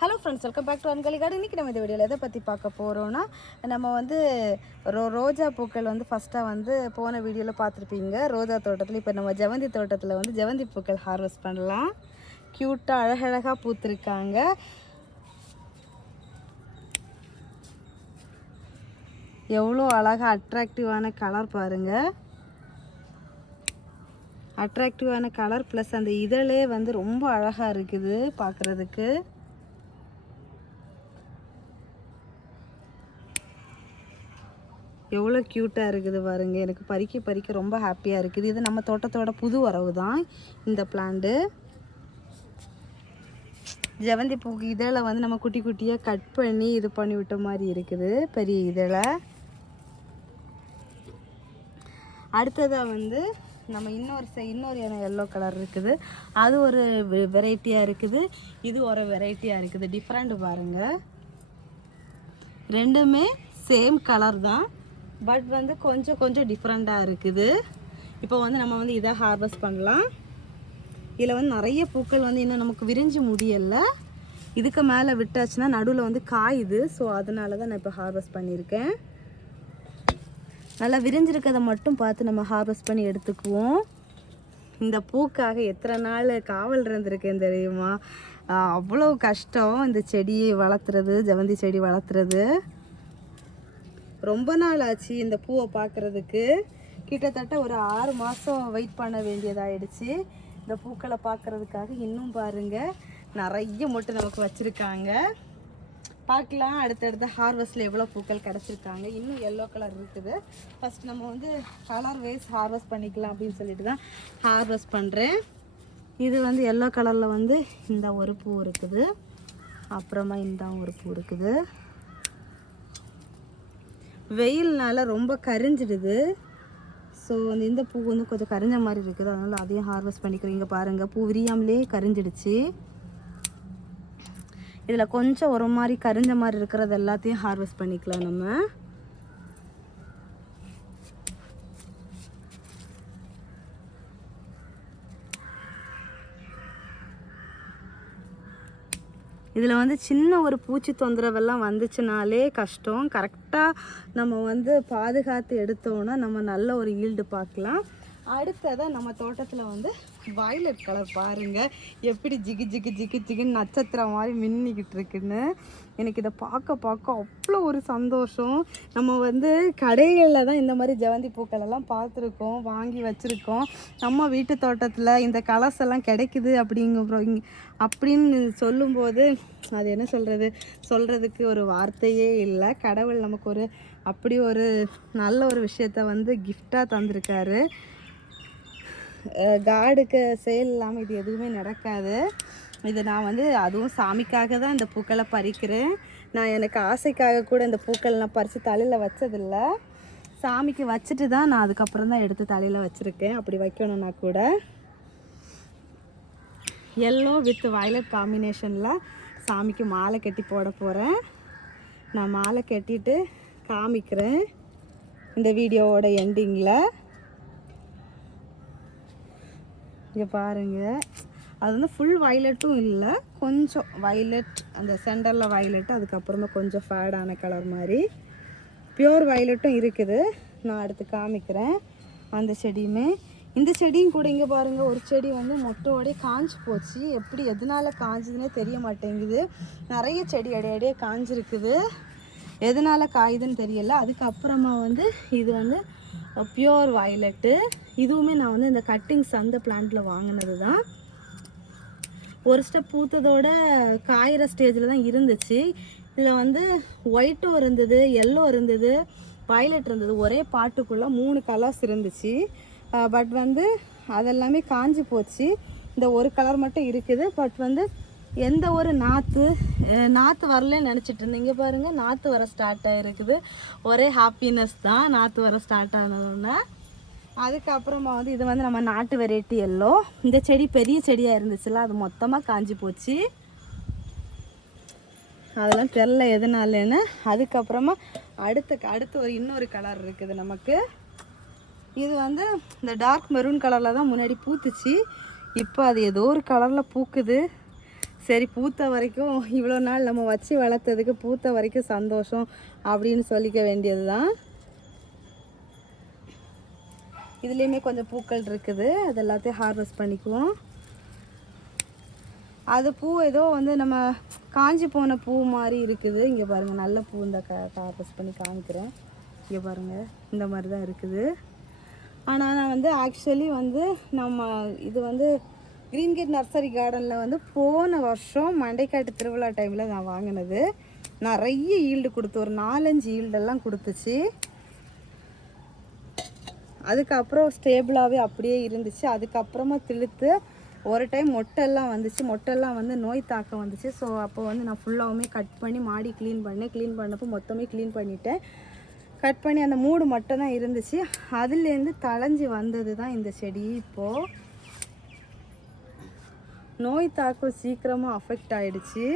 Hello friends welcome back to அன்கலி card இன்றைக்கி நம்ம இந்த வீடியோவில் எதை பற்றி பார்க்க போகிறோன்னா நம்ம வந்து ரோ ரோஜா பூக்கள் வந்து ஃபஸ்ட்டாக வந்து போன வீடியோவில் பார்த்துருப்பீங்க. ரோஜா தோட்டத்தில் இப்போ நம்ம ஜெவந்தி தோட்டத்தில் வந்து ஜெவந்தி பூக்கள் ஹார்வெஸ்ட் பண்ணலாம். க்யூட்டாக அழகழகாக பூத்திருக்காங்க. எவ்வளோ அழகாக அட்ராக்டிவான கலர் பாருங்கள் அட்ராக்டிவான கலர் ப்ளஸ் அந்த இதழே வந்து ரொம்ப அழகாக இருக்குது பார்க்குறதுக்கு. எவ்வளோ க்யூட்டாக இருக்குது பாருங்க. எனக்கு பறிக்க பறிக்க ரொம்ப ஹாப்பியாக இருக்குது. இது நம்ம தோட்டத்தோட புது வரவு தான் இந்த பிளான்ட்டு ஜெவந்தி பூக்கு இதழை வந்து நம்ம குட்டி குட்டியாக கட் பண்ணி இது பண்ணி விட்ட மாதிரி இருக்குது. பெரிய இதழை. அடுத்ததாக வந்து நம்ம இன்னொரு சை இன்னொரு எல்லோ கலர் இருக்குது. அது ஒரு வெரைட்டியாக இருக்குது. இது ஒரு வெரைட்டியாக இருக்குது. டிஃப்ரெண்ட் பாருங்கள் ரெண்டுமே சேம் கலர் தான். பட் வந்து கொஞ்சம் கொஞ்சம் டிஃப்ரெண்ட்டாக இருக்குது. இப்போ வந்து நம்ம வந்து இதை ஹார்வெஸ்ட் பண்ணலாம். இதில் வந்து நிறைய பூக்கள் வந்து இன்னும் நமக்கு விரிஞ்சு முடியலை. இதுக்கு மேலே விட்டாச்சுன்னா நடுவில் வந்து காயுது. ஸோ அதனால தான் நான் இப்போ ஹார்வெஸ்ட் பண்ணியிருக்கேன். நல்லா விரிஞ்சிருக்கதை மட்டும் பார்த்து நம்ம ஹார்வெஸ்ட் பண்ணி எடுத்துக்குவோம். இந்த பூக்காக எத்தனை நாள் காவல் இருந்திருக்கேன் தெரியுமா? அவ்வளோ கஷ்டம். இந்த செடியை வளர்த்துறது ஜவந்தி செடி வளர்த்துறது. ரொம்ப நாள் ஆச்சு இந்த பூவை பார்க்குறதுக்கு. கிட்டத்தட்ட ஒரு ஆறு மாதம் வெயிட் பண்ண வேண்டியதாகிடுச்சு இந்த பூக்களை பார்க்குறதுக்காக இன்னும் பாருங்க. நிறைய மொட்டு நமக்கு வச்சுருக்காங்க. பார்க்கலாம் அடுத்தடுத்த ஹார்வெஸ்ட்டில் எவ்வளோ பூக்கள் கிடச்சிருக்காங்க. இன்னும் எல்லோ கலர் இருக்குது. ஃபஸ்ட் நம்ம வந்து கலர் வைஸ் ஹார்வெஸ்ட் பண்ணிக்கலாம் அப்படின்னு சொல்லிட்டு தான் ஹார்வெஸ்ட் பண்ணுறேன் இது வந்து எல்லோ கலரில் வந்து இந்த ஒரு பூ இருக்குது. அப்புறமா இந்த ஒரு பூ இருக்குது. வெயில்னால ரொம்ப கரிஞ்சிடுது. ஸோ வந்து இந்த பூ வந்து கொஞ்சம் கரிஞ்ச மாதிரி இருக்குது. அதனால் அதையும் ஹார்வெஸ்ட் பண்ணிக்கிறீங்க பாருங்கள் பூ விரியாமலே கரிஞ்சிடுச்சு. இதில் கொஞ்சம் ஒரு மாதிரி கரிஞ்ச மாதிரி இருக்கிறது எல்லாத்தையும் ஹார்வெஸ்ட் பண்ணிக்கலாம் நம்ம. இதில் வந்து சின்ன ஒரு பூச்சி தொந்தரவெல்லாம் வந்துச்சுனாலே கஷ்டம். கரெக்டாக நம்ம வந்து பாதுகாத்து எடுத்தோன்னா நம்ம நல்ல ஒரு ஈல்டு பார்க்கலாம். அடுத்ததாக நம்ம தோட்டத்தில் வந்து வயலட் கலர் பாருங்கள் எப்படி ஜிகு ஜிகு ஜிகு ஜிகுன்னு நட்சத்திரம் மாதிரி மின்னிக்கிட்டு இருக்குன்னு. எனக்கு இதை பார்க்க பார்க்க அவ்வளோ ஒரு சந்தோஷம். நம்ம வந்து கடைகளில் தான் இந்த மாதிரி ஜெவந்தி பூக்கள் எல்லாம் பார்த்துருக்கோம் வாங்கி வச்சுருக்கோம். நம்ம வீட்டு தோட்டத்தில் இந்த கலர்ஸ் எல்லாம் கிடைக்குது அப்படிங்கிற அப்படின்னு சொல்லும்போது அது என்ன சொல்கிறது சொல்கிறதுக்கு ஒரு வார்த்தையே இல்லை. கடவுள் நமக்கு ஒரு அப்படி ஒரு நல்ல ஒரு விஷயத்த வந்து கிஃப்டாக தந்திருக்காரு. காடுக்கு செயல் இல்லாமல் இது எதுவுமே நடக்காது. இது நான் வந்து அதுவும் சாமிக்காக தான் இந்த பூக்களை பறிக்கிறேன். நான் எனக்கு ஆசைக்காக கூட இந்த பூக்கள் நான் பறித்து தலையில் வச்சதில்லை. சாமிக்கு வச்சுட்டு தான் நான் அதுக்கப்புறம் தான் எடுத்து தலையில் வச்சுருக்கேன். அப்படி வைக்கணும்னா கூட. எல்லோ வித் வயலட் காம்பினேஷனில் சாமிக்கு மாலை கட்டி போட போகிறேன் நான் மாலை கட்டிட்டு காமிக்கிறேன். இந்த வீடியோவோட எண்டிங்கில் இங்கே பாருங்கள் அது வந்து ஃபுல் வயலட்டும் இல்லை. கொஞ்சம் வயலட் அந்த சென்டரில் வயலட்டு அதுக்கப்புறமா கொஞ்சம் ஃபேடான கலர் மாதிரி. பியூர் வயலட்டும் இருக்குது. நான் அடுத்து காமிக்கிறேன். அந்த செடியுமே. இந்த செடியும் கூட இங்கே பாருங்கள் ஒரு செடி வந்து மொட்டோடே காஞ்சு போச்சு. எப்படி எதனால் காஞ்சதுன்னே தெரிய மாட்டேங்குது. நிறைய செடி அடையடியே காஞ்சிருக்குது. எதனால் காயுதுன்னு தெரியல. அதுக்கப்புறமா வந்து இது வந்து பியோர் வயலட்டு இதுவுமே நான் வந்து இந்த கட்டிங்ஸ் அந்த பிளான்ட்டில் வாங்கினது தான் ஒரு ஸ்டெப் பூத்ததோட காயிற ஸ்டேஜில் தான் இருந்துச்சு. இதில் வந்து ஒயிட்டும் இருந்தது எல்லோ இருந்தது வயலட் இருந்தது. ஒரே பாட்டுக்குள்ளே மூணு கலர்ஸ் இருந்துச்சு. பட் வந்து அதெல்லாமே காஞ்சி போச்சு. இந்த ஒரு கலர் மட்டும் இருக்குது. பட் வந்து எந்த ஒரு நாற்று நாற்று வரலன்னு நினச்சிட்டு இருந்தேன். இங்கே பாருங்கள் நாற்று வர ஸ்டார்ட் ஆகிருக்குது ஒரே ஹாப்பினஸ் தான் நாற்று வர ஸ்டார்ட் ஆனதுன்னா. அதுக்கப்புறமா வந்து இது வந்து நம்ம நாட்டு வெரைட்டி எல்லோ இந்த செடி பெரிய செடியாக இருந்துச்சுல அது மொத்தமாக காஞ்சி போச்சு. அதெல்லாம் தெரில எதனாலன்னு. அதுக்கப்புறமா அடுத்த அடுத்து ஒரு இன்னொரு கலர் இருக்குது நமக்கு. இது வந்து இந்த டார்க் மெரூன் கலரில் தான் முன்னாடி பூத்துச்சு. இப்போ அது ஏதோ ஒரு கலரில் பூக்குது. சரி பூத்த வரைக்கும் இவ்வளோ நாள் நம்ம வச்சு வளர்த்ததுக்கு பூத்த வரைக்கும் சந்தோஷம் அப்படின்னு சொல்லிக்க வேண்டியது தான் இதுலேயுமே கொஞ்சம் பூக்கள் இருக்குது. அது எல்லாத்தையும் ஹார்வெஸ்ட் பண்ணிக்குவோம். அது பூ ஏதோ வந்து நம்ம காஞ்சி போன பூ மாதிரி இருக்குது. இங்கே பாருங்கள் நல்ல பூ இந்த க ஹார்வெஸ்ட் பண்ணி காமிக்கிறேன். இங்கே பாருங்கள் இந்த மாதிரி தான் இருக்குது. ஆனால் நான் வந்து ஆக்சுவலி வந்து நம்ம இது வந்து க்ரீன் கேட் நர்சரி கார்டனில் வந்து போன வருஷம் மண்டைக்காட்டு திருவிழா டைமில் நான் வாங்கினது. நிறைய ஈல்டு கொடுத்து ஒரு நாலஞ்சு ஈல்டெல்லாம் கொடுத்துச்சு. அதுக்கப்புறம் ஸ்டேபிளாகவே அப்படியே இருந்துச்சு. அதுக்கப்புறமா திழுத்து ஒரு டைம் மொட்டெல்லாம் வந்துச்சு. மொட்டெல்லாம் வந்து நோய் தாக்கம் வந்துச்சு. ஸோ அப்போ வந்து நான் ஃபுல்லாகவுமே கட் பண்ணி மாடி க்ளீன் பண்ணேன் க்ளீன் பண்ணப்போ மொத்தமே க்ளீன் பண்ணிட்டேன். கட் பண்ணி அந்த மூடு மட்டும் தான் இருந்துச்சு. அதுலேருந்து தளைஞ்சி வந்தது தான் இந்த செடி. இப்போது நோய் தாக்கம் சீக்கிரமாக அஃபெக்ட் ஆகிடுச்சு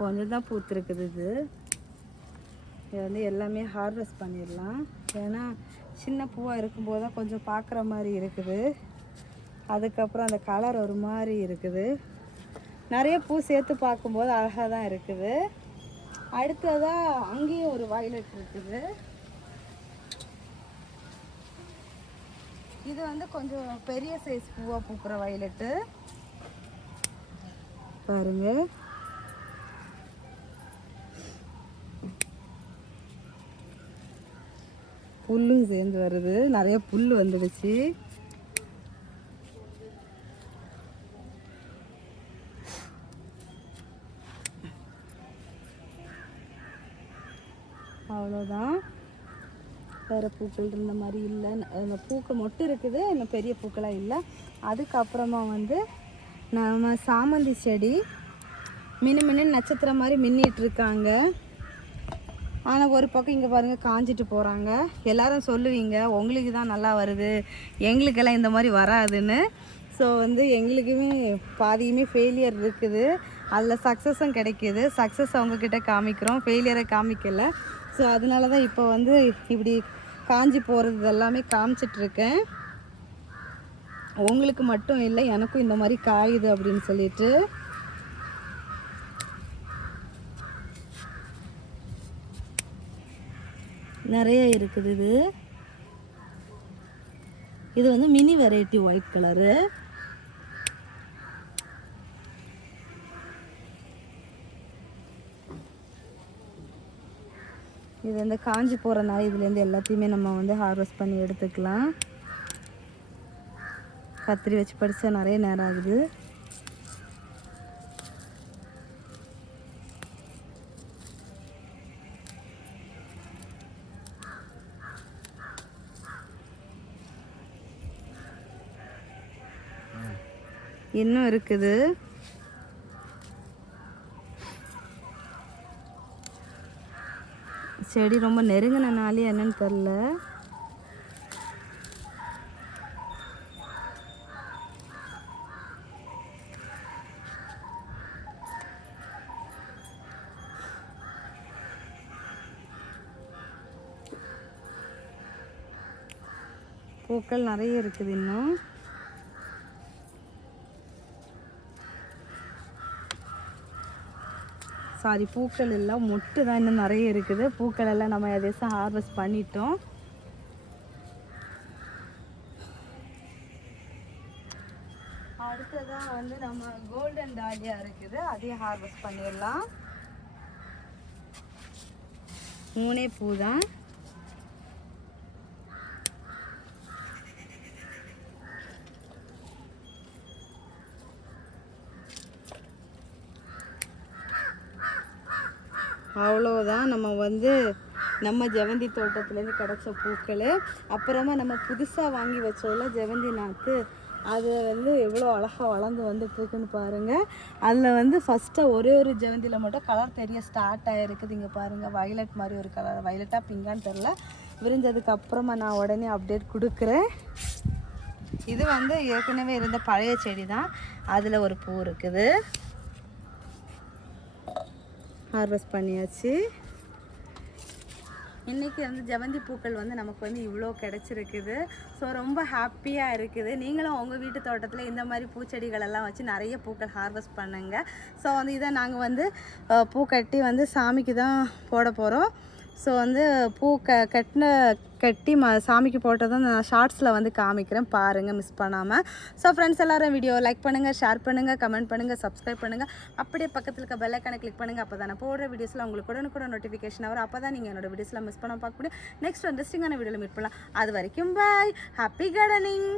கொஞ்சம் தான் பூத்துருக்குது இது. இது வந்து எல்லாமே ஹார்வெஸ்ட் பண்ணிடலாம். ஏன்னா சின்ன பூவாக இருக்கும்போது தான் கொஞ்சம் பார்க்குற மாதிரி இருக்குது. அதுக்கப்புறம் அந்த கலர் ஒரு மாதிரி இருக்குது. நிறைய பூ சேர்த்து பார்க்கும்போது அழகாக தான் இருக்குது. அடுத்ததாக அங்கேயும் ஒரு வயலட் இருக்குது. இது வந்து கொஞ்சம் பெரிய சைஸ் பூவாக பூக்கிற வயலட்டு பாருங்கள் புல்லும் சேர்ந்து வருது. நிறைய புல் வந்துடுச்சு. அவ்வளோதான். வேறு பூக்கள் இருந்த மாதிரி இல்லை. அந்த பூக்கள் மட்டும் இருக்குது. இன்னும் பெரிய பூக்களாக இல்லை. அதுக்கப்புறமா வந்து நம்ம சாமந்தி செடி மின்னு மின்னு நட்சத்திரம் மாதிரி மின்னிட்டு இருக்காங்க. ஆனால் ஒரு பக்கம் இங்கே பாருங்கள் காஞ்சிட்டு போகிறாங்க எல்லாரும் சொல்லுவீங்க உங்களுக்கு தான் நல்லா வருது. எங்களுக்கெல்லாம் இந்த மாதிரி வராதுன்னு. ஸோ வந்து எங்களுக்குமே பாதியுமே ஃபெயிலியர் இருக்குது. அதில் சக்ஸஸும் கிடைக்கிது. சக்ஸஸ் அவங்கக்கிட்ட காமிக்கிறோம். ஃபெயிலியரை காமிக்கல. ஸோ அதனால தான் இப்போ வந்து இப்படி காஞ்சி போகிறது எல்லாமே காமிச்சிட்ருக்கேன். உங்களுக்கு மட்டும் இல்லை எனக்கும் இந்த மாதிரி காயுது அப்படின்னு சொல்லிட்டு. நிறைய இருக்குது இது. இது வந்து மினி வெரைட்டி ஒயிட் கலரு இது வந்து காஞ்சி போகிறனால இதுலேருந்து எல்லாத்தையுமே நம்ம வந்து ஹார்வெஸ்ட் பண்ணி எடுத்துக்கலாம். கத்திரி வச்சு படித்தா நிறைய நேரம் ஆகுது. இன்னும் இருக்குது. செடி ரொம்ப நெருங்கினாலே என்னன்னு தெரில பூக்கள் நிறைய இருக்குது இன்னும். சாரி பூக்கள் எல்லாம் மொட்டு தான் இன்னும் நிறைய இருக்குது. பூக்கள் எல்லாம் நம்ம எதேசம் ஹார்வெஸ்ட் பண்ணிட்டோம். அடுத்ததாக வந்து நம்ம கோல்டன் டாலியா இருக்குது. அதையும் ஹார்வெஸ்ட் பண்ணிடலாம். மூணே பூ தான். அவ்வளோதான் நம்ம வந்து நம்ம ஜெவந்தி தோட்டத்துலேருந்து கிடச்ச பூக்கள். அப்புறமா நம்ம புதுசாக வாங்கி வச்சோம்ல ஜெவந்தி நாற்று அது வந்து எவ்வளோ அழகாக வளர்ந்து வந்து பூக்குன்னு பாருங்கள் அதில் வந்து ஃபஸ்ட்டு ஒரே ஒரு ஜெவந்தியில் மட்டும் கலர் தெரிய ஸ்டார்ட் ஆகிருக்குது இங்கே பாருங்கள் வயலட் மாதிரி ஒரு கலர் வயலட்டாக பிங்கான்னு தெரில விரிஞ்சதுக்கு அப்புறமா நான் உடனே அப்டேட் கொடுக்குறேன். இது வந்து ஏற்கனவே இருந்த பழைய செடி தான் அதில் ஒரு பூ இருக்குது. ஹார்வெஸ்ட் பண்ணியாச்சு. இன்றைக்கி வந்து ஜெவந்தி பூக்கள் வந்து நமக்கு வந்து இவ்வளோ கிடச்சிருக்குது. ஸோ ரொம்ப ஹாப்பியாக இருக்குது. நீங்களும் உங்கள் வீட்டு தோட்டத்தில் இந்த மாதிரி பூச்செடிகளெல்லாம் வச்சு நிறைய பூக்கள் ஹார்வெஸ்ட் பண்ணுங்கள் ஸோ வந்து இதை நாங்கள் வந்து பூ கட்டி வந்து சாமிக்கு தான் போட போகிறோம் ஸோ வந்து பூ க கட்டின கட்டி ம சாமிக்கு போட்டதை நான் ஷார்ட்ஸில் வந்து காமிக்கிறேன். பாருங்கள் மிஸ் பண்ணாமல் ஸோ ஃப்ரெண்ட்ஸ் எல்லாரும் வீடியோ லைக் பண்ணுங்கள் ஷேர் பண்ணுங்கள் கமெண்ட் பண்ணுங்கள் சப்ஸ்கிரைப் பண்ணுங்கள் அப்படியே பக்கத்தில் இருக்க பெல் கிளிக் பண்ணுங்கள் அப்போ தான் போடுற வீடியோஸில் உங்களுக்கு உடனுக்குடன் நோட்டிஃபிகேஷன் வரும். அப்போ தான் நீங்கள் என்னோடய வீடியோஸில் மிஸ் பண்ண பார்க்க முடியும் நெக்ஸ்ட் இன்ட்ரெஸ்டிங்கான வீடியோவில் மீட் பண்ணலாம். அது வரைக்கும் பாய் ஹாப்பி கார்டனிங்